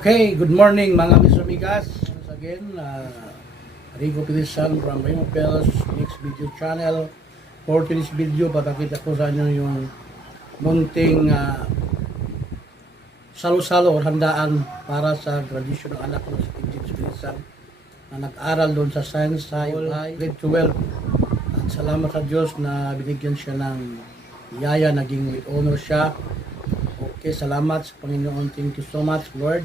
Okay, good morning mga Mr. Migas. Once again, Rico Pilisan from Remo Pels next video channel. For today's video, patakita ko sa inyo yung munting salo-salo or handaan para sa graduation ng anak ko si James Pilisan na nag-aral doon sa Science High grade 12. At salamat sa Diyos na binigyan siya ng yaya, naging with honor siya. Okay, salamat sa Panginoon. Thank you so much, Lord.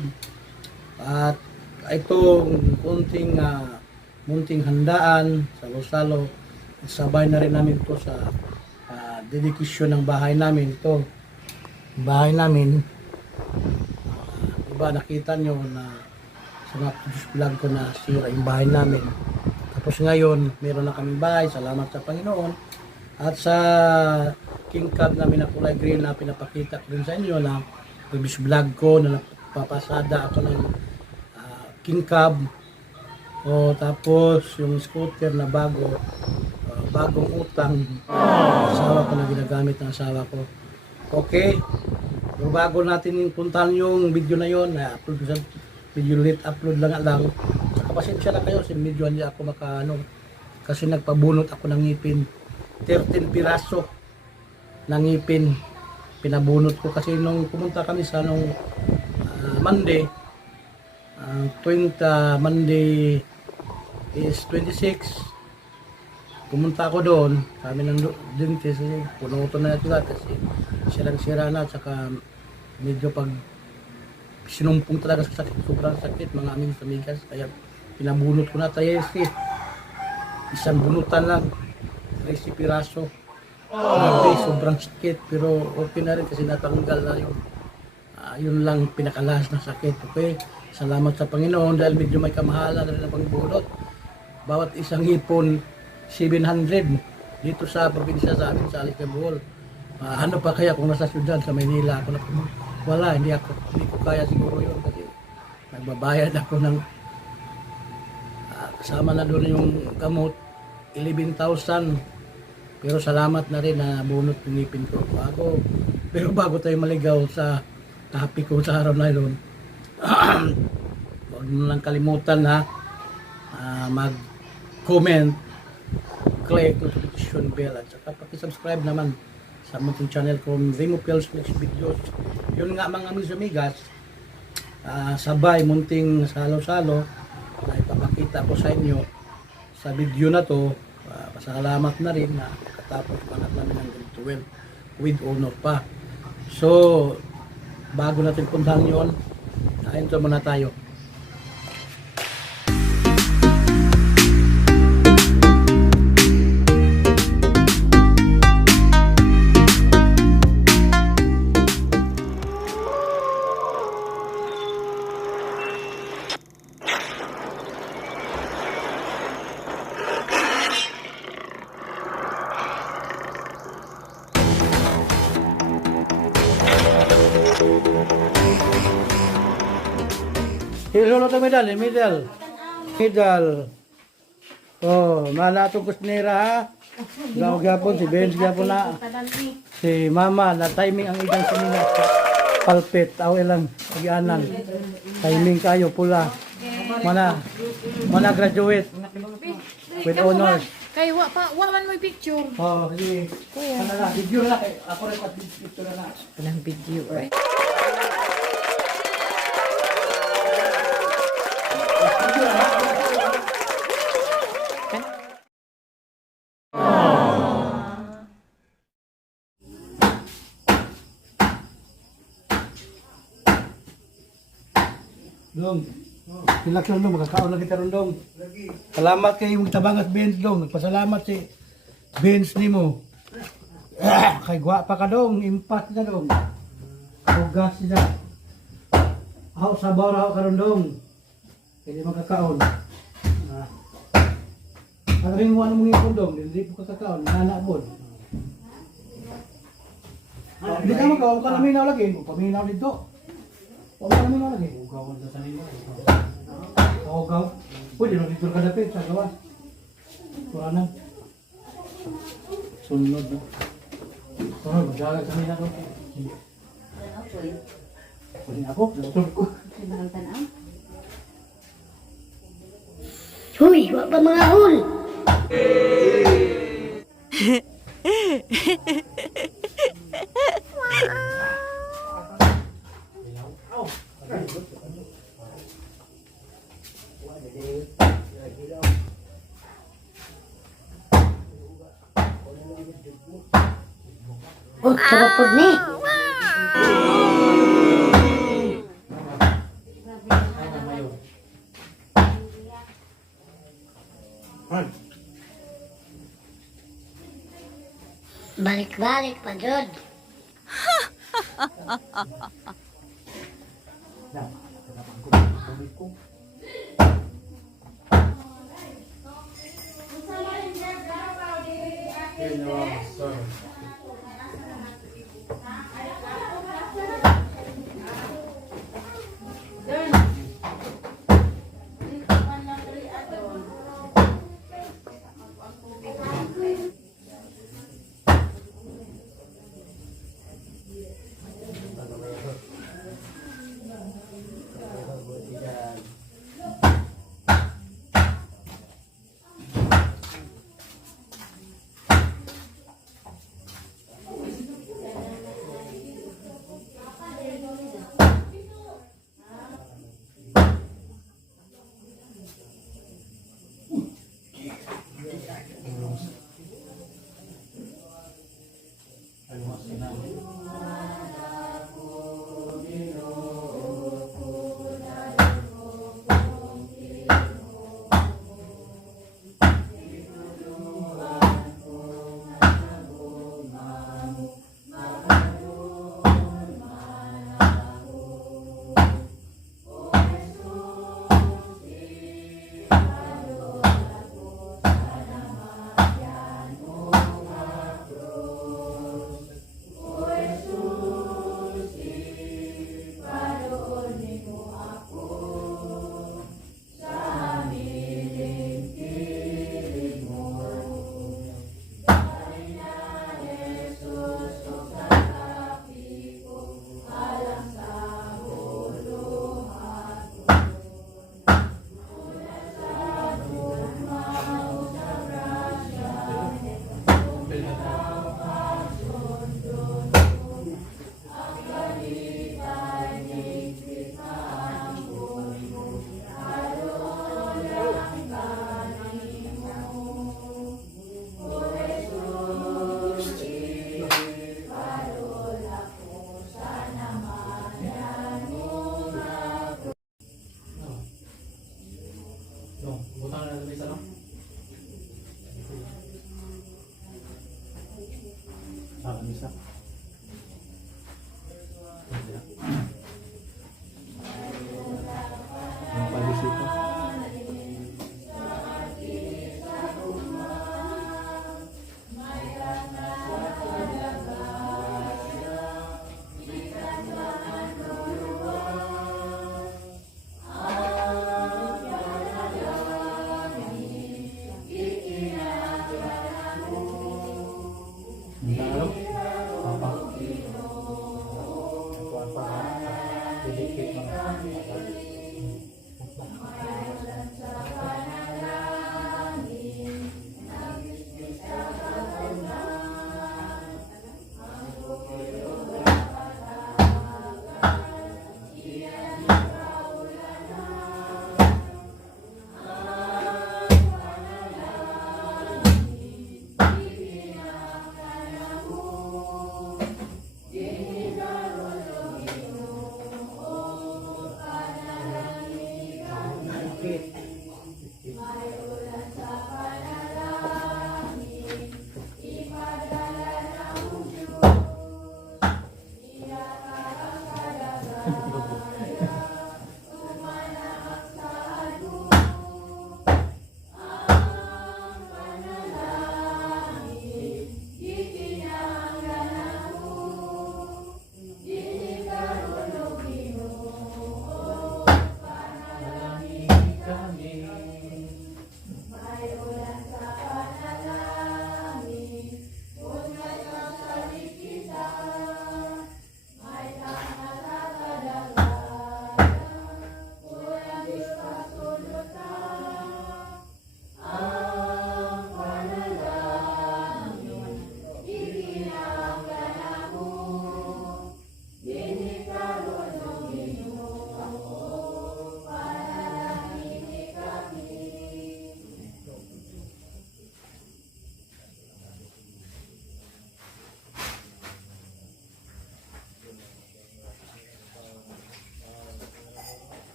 At itong munting handaan, salo-salo, sabay na rin namin ito sa dedication ng bahay namin. Ito, bahay namin. Diba, nakita nyo na sa mga vlog ko na sira yung bahay namin. Tapos ngayon, meron na kaming bahay. Salamat sa Panginoon. At sa King Cab namin na kulay green na pinapakita ko rin sa inyo na previous vlog ko na napapasada ako ng King Cab. Tapos yung scooter na bagong utang asawa ko na ginagamit ng asawa ko. Okay, pero bago natin puntahan yung video na yon, na-upload ko sa video late upload lang. Pasensya na kayo kasi medyo hindi ako kasi nagpabunot ako ng ngipin. 13 piraso ng ngipin pinabunot ko kasi nung pumunta kami sa Monday, Monday is 26, pumunta ako doon, kami ng dentist, puno-puno na ito kasi sirang-sira na, at saka medyo pag sinumpong talaga sa sakit, sobrang sakit mga aming samigas, kaya pinabunot ko na tayo isang bunutan lang, 13 piraso. Sobrang sakit, pero okay na rin kasi natanggal na yun lang pinakalas na sakit. Okay, salamat sa Panginoon dahil medyo may kamahalan na rin ang pagbunot. Bawat isang ipon 700 dito sa probinsya sa amin sa Alicabol. Ano pa kaya kung nasa syudad sa Maynila ako wala, hindi ko kaya siguro yun kasi nagbabayad ako ng kasama na doon yung gamot 11,000. Pero salamat na rin na bunot yung ngipin ko. Pero bago tayo maligaw sa topic ko sa araw na yun, huwag mo lang kalimutan na mag-comment, click notification bell, at saka paki-subscribe naman sa munting channel ko, Remo Pels next videos. Yun nga mga amigas, sabay munting salo-salo na ipapakita ko sa inyo sa video na to. Pasalamat na rin na katapos panat namin ng grade 12 with honor pa. So, bago natin puntahan yun, intro muna tayo. Hilulot ang medal. Mana itong kusnera ha. Gaw gapon, si Benz gapon na. Si Mama, na timing ang idang sinina. Palpit, aw ilang agianan. Timing kayo, pula. Mana graduate. With honors. Kay wa man mo picture. Kasi video na ako rin picture na. Walang video, right? Dong, relax lang dong, magkakaon na kita ron dong. Salamat kayo magtabangas Benz dong, nagpasalamat si Benz ni mo. Kay gwapa ka dong, impact na dong. Hugas siya. Sabaw na ako ka ron dong. Kaya magkakaon. Ano rin mo mong ipon dong, hindi po kakakaon, nanakbod. Hindi ka magkaw ka naminaw lagi, paminaw dito. Huwag ka naminaw lagi. Ugawan sa sanila. Ugaw. Pwede nang dito ka dapit sa gawa. Kuranang. Sunod na. Magdalag sa nila ko. Pwede ako, Huy, wa pa mga hul. Oh, sarap po ni. Balik-balik pa, Jod.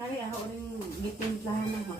Kali ako rin gitimplahan na ho.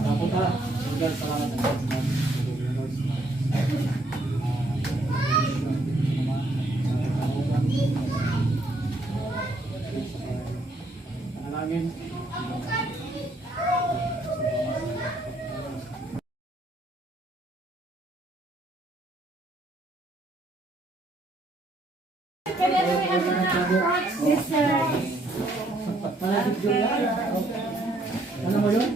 Napunta. Hanggang salamat. Panalangin. Ano mo yun?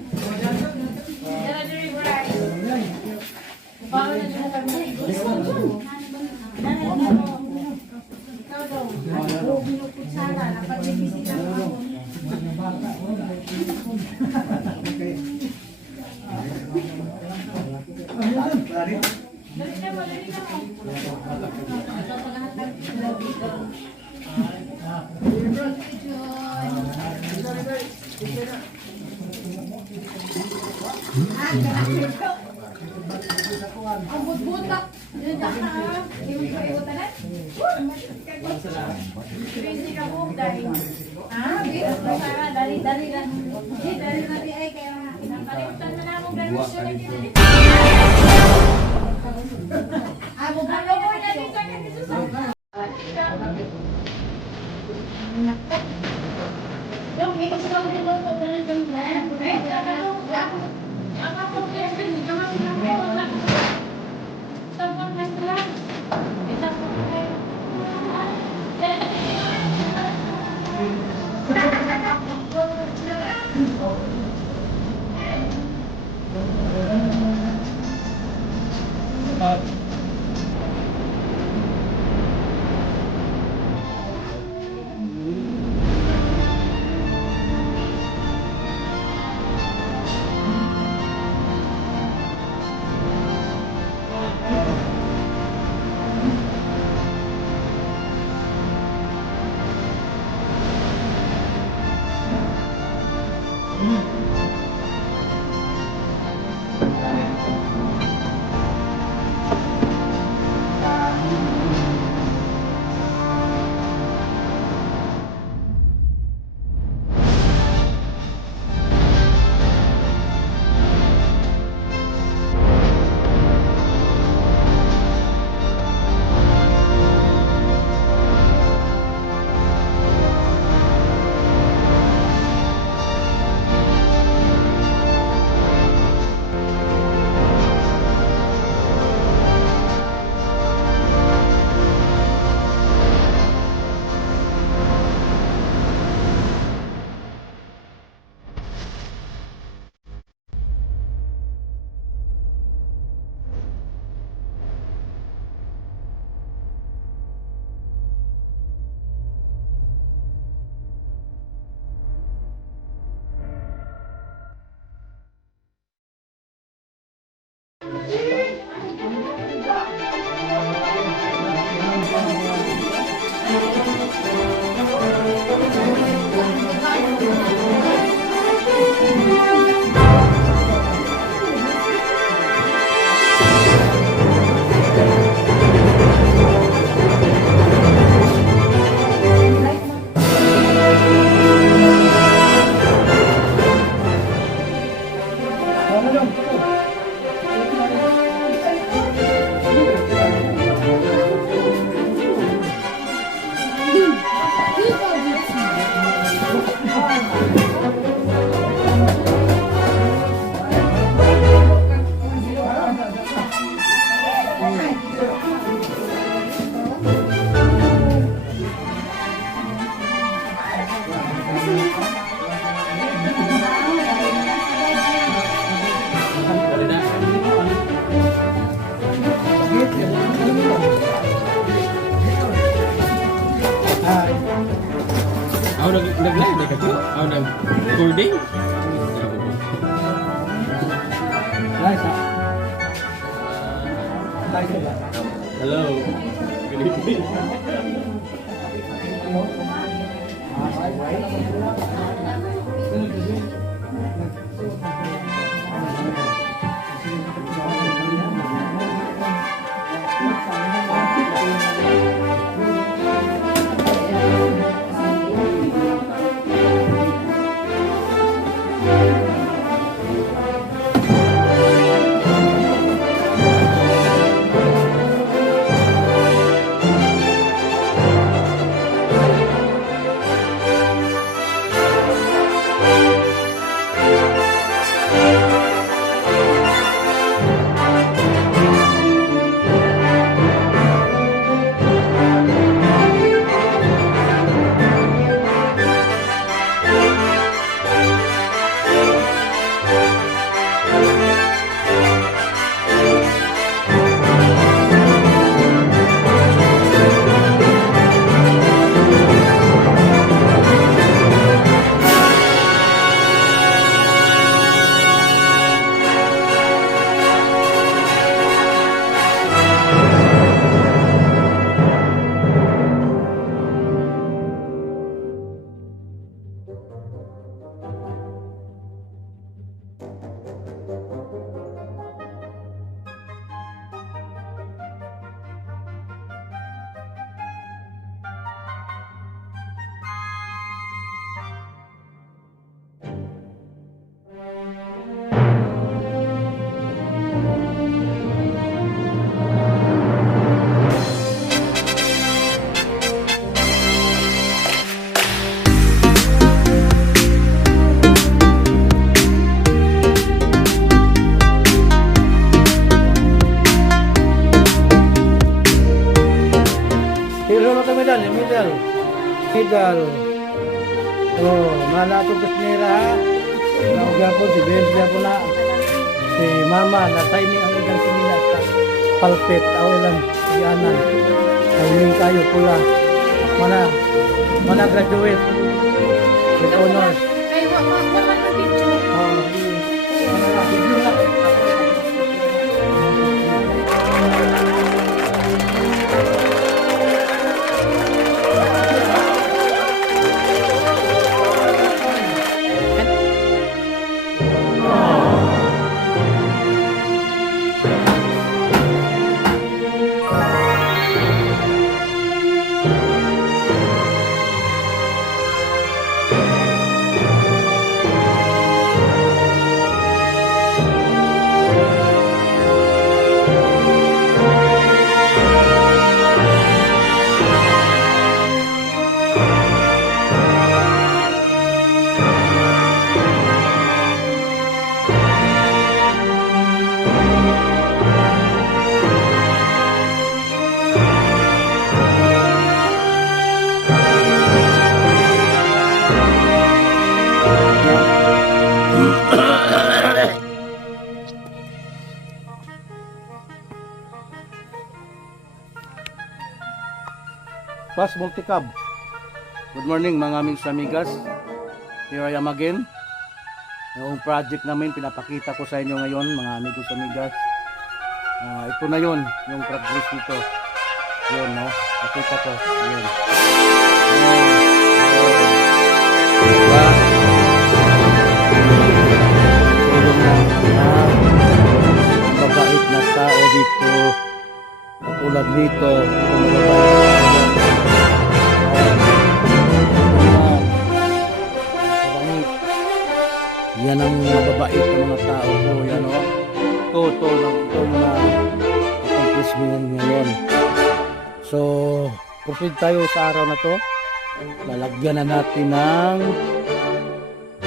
Ang butbutak. Yun na ka. Iwot-iwotan na. Busy ka po, dali. Bilis na para. Dali-dali lang. Dali na di ay kaya nakalimutan na namang graduation na din. Abo ba na mo na dito ka dito sa. Yung ito sa mga dito sa ang ako kasi hindi ka mapinapot. Tapos na sila. Ito po kayo. Ako nag-live na kayo? Ako nag-recording? Nice, ha? Nice, ba? Hello. Good evening. Medal. Oh, mana tu kesnira ha. Nak gapon si Ben dia pula. Si mama na timing ang ilang sinila sa palpit awelan si anan. Timing kayo pula. Mana graduate with honors. Ay, wag man picture. Oh, Pas Multicab. Good morning mga aming amigas. Here I am again. Yung project namin pinapakita ko sa inyo ngayon mga amigos amigas. Ito na yon yung progress nito. Yun no. Pakita ko. Yun. Yun. Diba? tulad nito. Yan ang mababait ng mga tao ko, yan o. Ito na accomplishment ngayon. So, proceed tayo sa araw na to. Lalagyan na natin ng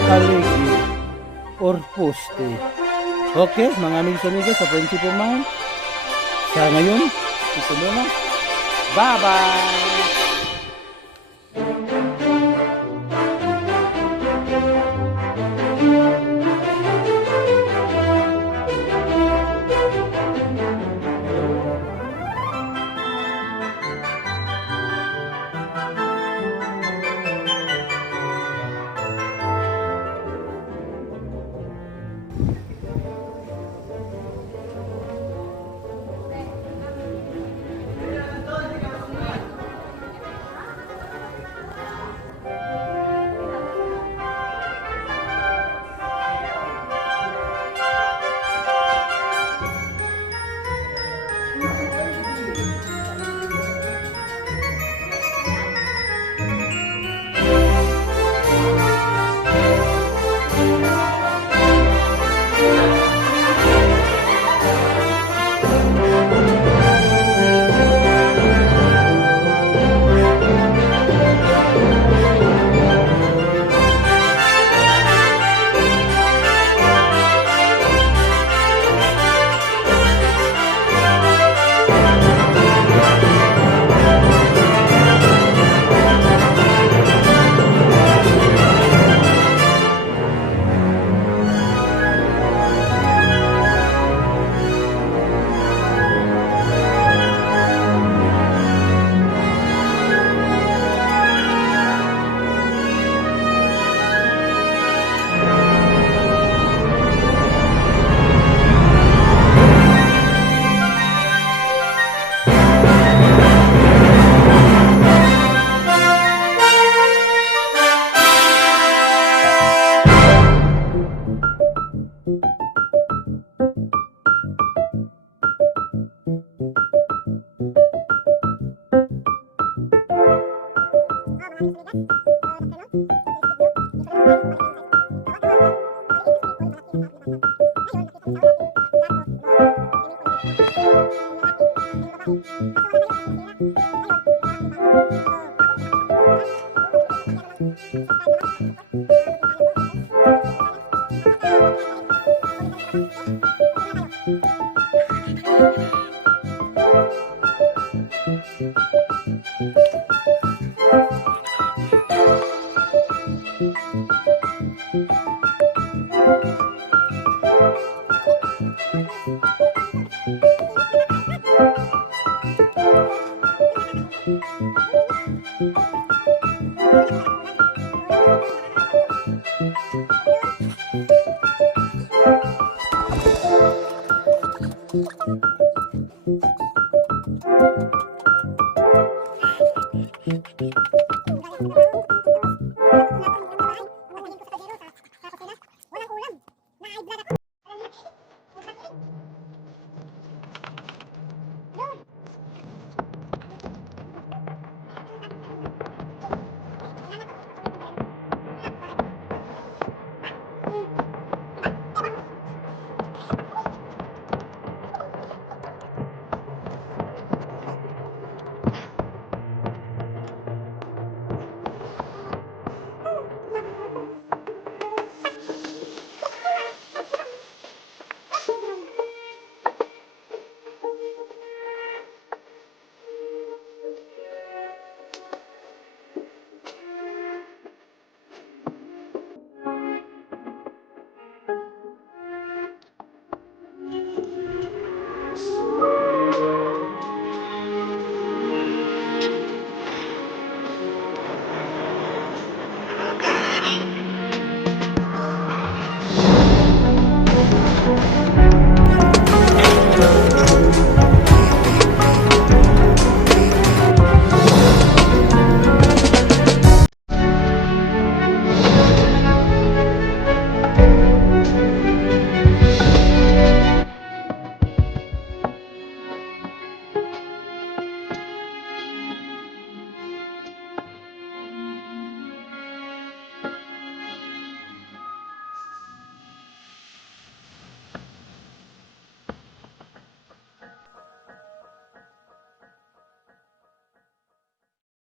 haligi or poste. Okay, mga amigos sa Friendship of Mine. Sa ngayon, ito muna. Bye-bye! Thank you.